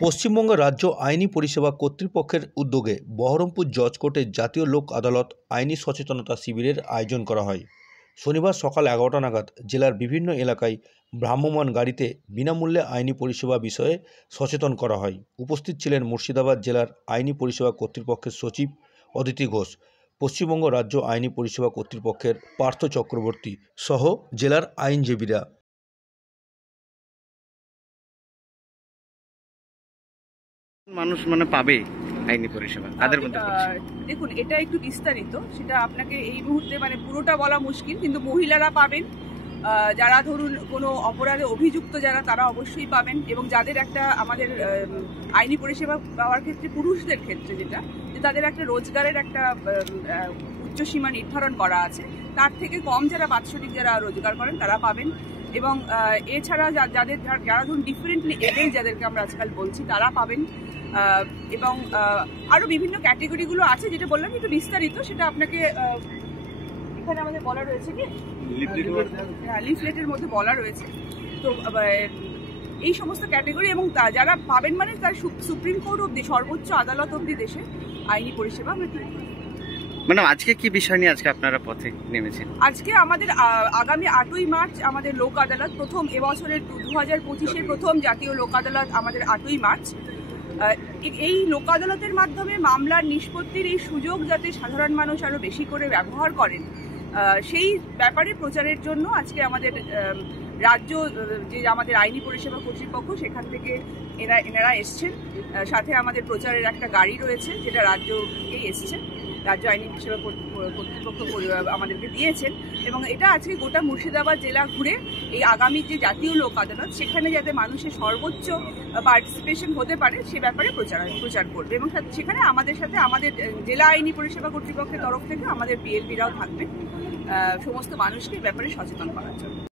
পশ্চিমবঙ্গ রাজ্য আইনি পরিষেবা কর্তৃপক্ষের উদ্যোগে বহরমপুর জজ কোর্টে জাতীয় লোক আদালত আইনি সচেতনতা শিবিরের আয়োজন করা হয়। শনিবার সকাল 11টা নাগাদ জেলার বিভিন্ন এলাকায় ভ্রাম্যমাণ গাড়িতে বিনামূল্যে আইনি পরিষেবা বিষয়ে সচেতন করা হয়। উপস্থিত ছিলেন মুর্শিদাবাদ জেলার আইনি পরিষেবা কর্তৃপক্ষের সচিব অদিতি ঘোষ, পশ্চিমবঙ্গ রাজ্য আইনি পরিষেবা কর্তৃপক্ষের পার্থ চক্রবর্তী সহ জেলার আইনজীবীরা। মানুষ পাবে আইনি পরিষেবা কাদের মধ্যে পড়ছে? দেখুন, এটা একটু বিস্তারিত, সেটা আপনাকে এই মুহূর্তে পুরোটা বলা মুশকিল, কিন্তু মহিলারা পাবেন, যারা ধরুন কোনো অপরাধে অভিযুক্ত যারা, তারা অবশ্যই পাবেন, এবং যাদের একটা আমাদের আইনি পরিষেবা পাওয়ার ক্ষেত্রে পুরুষদের ক্ষেত্রে যেটা যে তাদের একটা রোজগারের একটা উচ্চসীমা নির্ধারণ করা আছে, তার থেকে কম যারা বাৎসরিক যারা রোজগার করেন তারা পাবেন। এবং এছাড়া যারা ধরুন ডিফারেন্টলি এবেল যাদেরকে আমরা আজকাল বলছি তারা পাবেন। এবং আরো বিভিন্ন ক্যাটেগরিগুলো আছে, যেটা বললাম একটু বিস্তারিত, সেটা আপনাকে এখানে আমাদের বলা রয়েছে, কি লিফলেটের মধ্যে বলা রয়েছে। তো এই সমস্ত ক্যাটেগরি এবং যারা পাবেন তার সুপ্রিম কোর্ট অব্দি, সর্বোচ্চ আদালত অব্দি দেশে আইনি পরিষেবা আমরা দিই। আজকে কি বিষয় নিয়ে আজকে আপনারা পথে নেমেছেন? আজকে আমাদের আগামী 8ই মার্চ আমাদের লোক আদালত, প্রথম এবছরের 2025-এর প্রথম জাতীয় লোক আদালত আমাদের 8ই মার্চ। এই লোক আদালতের মাধ্যমে মামলার নিষ্পত্তির এই সুযোগ যাতে সাধারণ মানুষ আরো বেশি করে ব্যবহার করেন, সেই ব্যাপারে প্রচারের জন্য আজকে আমাদের রাজ্য যে আমাদের আইনি পরিষেবা কর্তৃপক্ষ, সেখান থেকে এনারা এসছেন। সাথে আমাদের প্রচারের একটা গাড়ি রয়েছে, যেটা রাজ্যকেই এসছে, রাজ্য আইনি পরিষেবা কর্তৃপক্ষ আমাদেরকে দিয়েছেন। এবং এটা আজকে গোটা মুর্শিদাবাদ জেলা ঘুরে এই আগামী যে জাতীয় লোক আদালত, সেখানে যাতে মানুষের সর্বোচ্চ পার্টিসিপেশন হতে পারে সে ব্যাপারে প্রচার করবে। এবং সেখানে আমাদের সাথে আমাদের জেলা আইনি পরিষেবা কর্তৃপক্ষের তরফ থেকে আমাদের পিএলপিরাও থাকবে সমস্ত মানুষকে ব্যাপারে সচেতন করার জন্য।